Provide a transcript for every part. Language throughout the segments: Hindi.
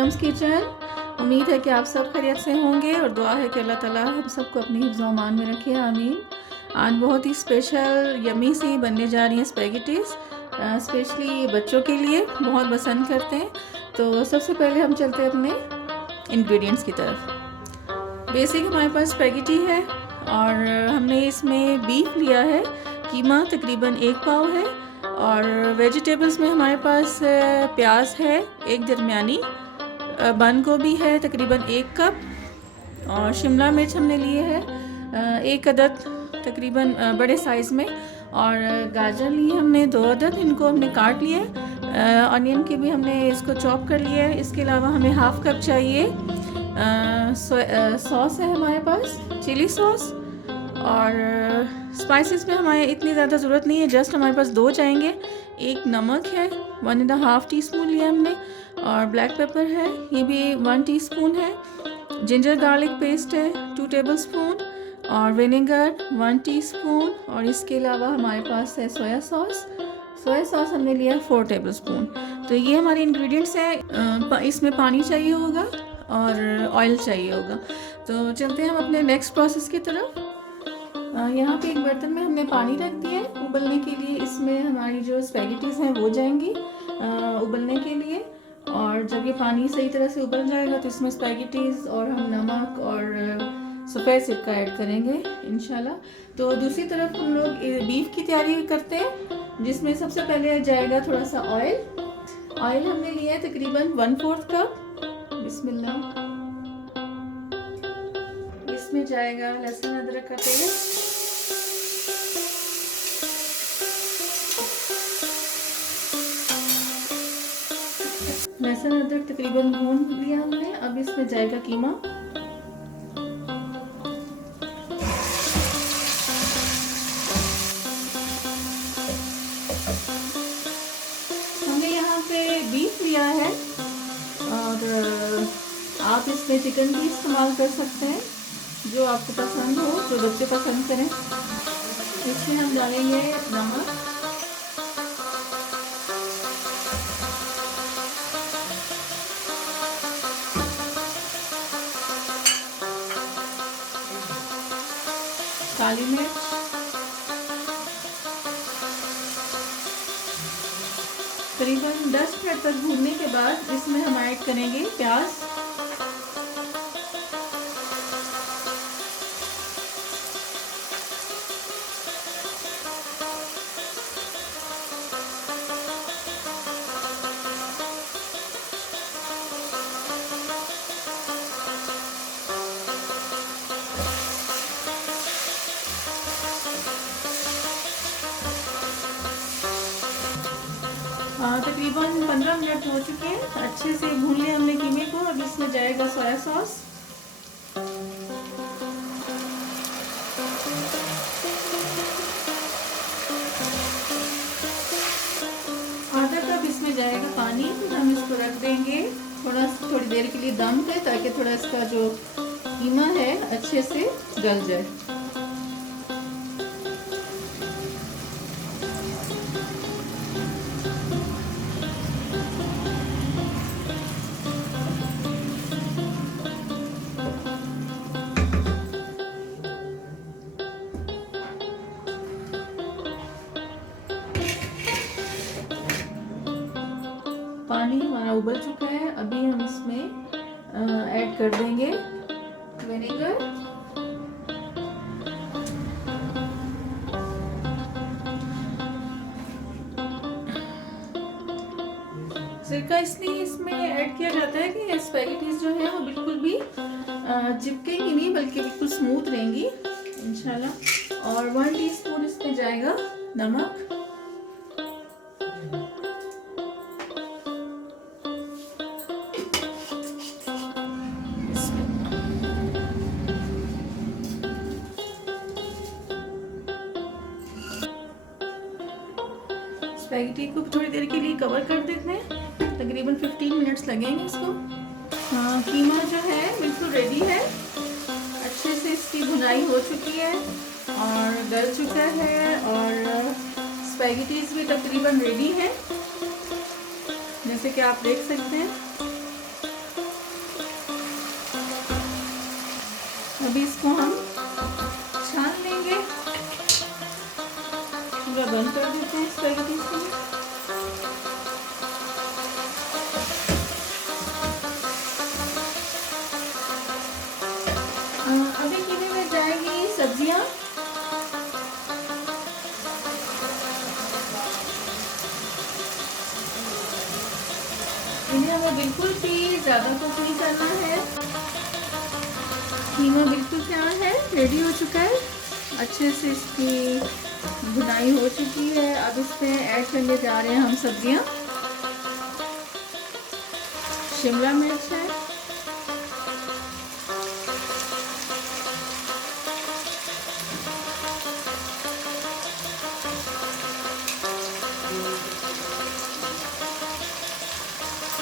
Mariam's kitchen. उम्मीद है कि आप सब खैरियत से होंगे और दुआ है कि अल्लाह ताला हम सबको अपनी हिफ्ज़ व अमान में रखे, आमीन। आज बहुत ही स्पेशल यमी सी बनने जा रही हैं स्पैगेटीज़, स्पेशली बच्चों के लिए बहुत पसंद करते हैं। तो सबसे पहले हम चलते हैं अपने इंग्रेडिएंट्स की तरफ। बेसिक हमारे पास स्पैगेटी है और हमने इसमें बीफ लिया है, कीमा तकरीबन 1 पाव है, और वेजिटेबल्स में हमारे पास प्याज है एक दरमियानी, बंद गोभी है तकरीबन 1 कप, और शिमला मिर्च हमने लिए है 1 अदद तकरीबन बड़े साइज़ में, और गाजर लिए हमने 2 अदद, इनको हमने काट लिए। ऑनियन के भी हमने इसको चॉप कर लिया है। इसके अलावा हमें हाफ़ कप चाहिए सॉस है हमारे पास, चिली सॉस, और स्पाइसेस में हमारे इतनी ज़्यादा ज़रूरत नहीं है, जस्ट हमारे पास 2 चाहेंगे। एक नमक है 1.5 टीस्पून लिया हमने, और ब्लैक पेपर है ये भी 1 टीस्पून है। जिंजर गार्लिक पेस्ट है 2 टेबलस्पून, और विनेगर 1 टीस्पून, और इसके अलावा हमारे पास है सोया सॉस हमने लिया 4 टेबलस्पून। तो ये हमारे इंग्रेडिएंट्स हैं। इसमें पानी चाहिए होगा और ऑयल चाहिए होगा। तो चलते हैं हम अपने नेक्स्ट प्रोसेस की तरफ। यहाँ पे एक बर्तन में हमने पानी रख दिया है उबलने के लिए। इसमें हमारी जो स्पैगेटीज़ हैं वो जाएंगी उबलने के लिए, और जब ये पानी सही तरह से उबल जाएगा तो इसमें स्पैगेटीज़ और हम नमक और सफ़ेद सिरका ऐड करेंगे इंशाल्लाह। तो दूसरी तरफ हम लोग बीफ की तैयारी करते हैं, जिसमें सबसे पहले जाएगा थोड़ा सा ऑयल हमने लिया है तकरीबन 1/4 कप। बिस्मिल्लाह। इसमें जाएगा लहसुन अदरक का पेस्ट, लहसुन अदरक तकरीबन भून लिया हमने। अब इसमें जाएगा कीमा, हमने यहाँ पे बीफ लिया है, और आप इसमें चिकन भी इस्तेमाल कर सकते हैं, जो आपको पसंद हो, जो बच्चे पसंद करें। इसमें हम डालेंगे नमक, काली मिर्च, करीबन 10 मिनट तक भूनने के बाद इसमें हम ऐड करेंगे प्याज, तकरीबन 15 मिनट हो चुके हैं। अच्छे से भून लिया हमने कीमे को। अब इसमें जाएगा सोया सॉस, आधा कप इसमें जाएगा पानी। हम इसको रख देंगे थोड़ी देर के लिए दम पे, ताकि थोड़ा इसका जो कीमा है अच्छे से गल जाए। पानी हमारा उबल चुका है। अभी हम इसमें ऐड कर देंगे विनेगर, सिरका इसलिए इसमें ऐड किया जाता है कि स्पैगेटीज जो है वो बिल्कुल भी चिपकेंगी नहीं, बल्कि बिल्कुल स्मूथ रहेंगी इंशाल्लाह। और 1 टीस्पून इसमें जाएगा नमक, स्पैगेटी को थोड़ी देर के लिए कवर कर देते हैं, तकरीबन 15 मिनट्स लगेंगे इसको। हाँ, कीमा जो है बिल्कुल रेडी है, अच्छे से इसकी भुनाई हो चुकी है और गल चुका है, और स्पैगेटीज भी तकरीबन रेडी है, जैसे कि आप देख सकते हैं। अभी इसको हम छान लेंगे, पूरा बंद कर देते हैं स्पैगेटीज को। अभी कीमे में जाएगी सब्जियां। इन्हें हमें बिल्कुल भी ज़्यादा कुक नहीं करना है। कीमा बिल्कुल तैयार है, रेडी हो चुका है, अच्छे से इसकी भुनाई हो चुकी है। अब इसमें ऐड करने जा रहे हैं हम सब्जियां। शिमला मिर्च है,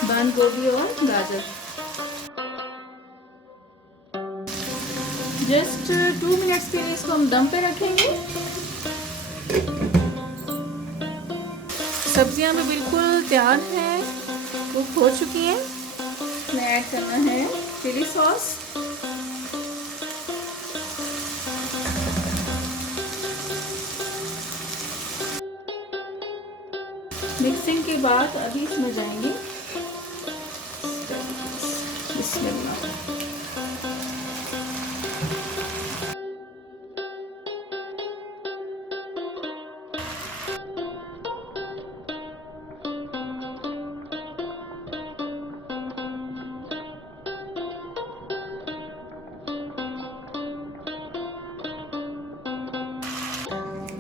बंद गोभी और गाजर। जस्ट 2 मिनट्स के लिए इसको हम दम पे रखेंगे। सब्जियां भी बिल्कुल तैयार हैं, कुक हो चुकी हैं। इसमें ऐड करना है चिली सॉस, मिक्सिंग के बाद अभी इसमें जाएंगे बिस्मिल्लाह।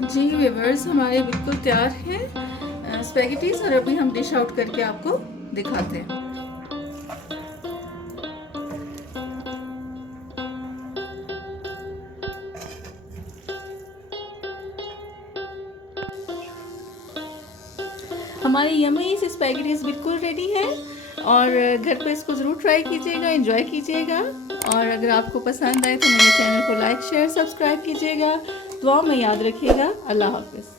जी व्यूअर्स, हमारे बिल्कुल तैयार हैं स्पैगेटीज, और अभी हम डिश आउट करके आपको दिखाते हैं। हमारी यम्मी स्पैगेटीज बिल्कुल रेडी है, और घर पे इसको ज़रूर ट्राई कीजिएगा, एंजॉय कीजिएगा। और अगर आपको पसंद आए तो मेरे चैनल को लाइक शेयर सब्सक्राइब कीजिएगा। दुआ में याद रखिएगा। अल्लाह हाफ़िज़।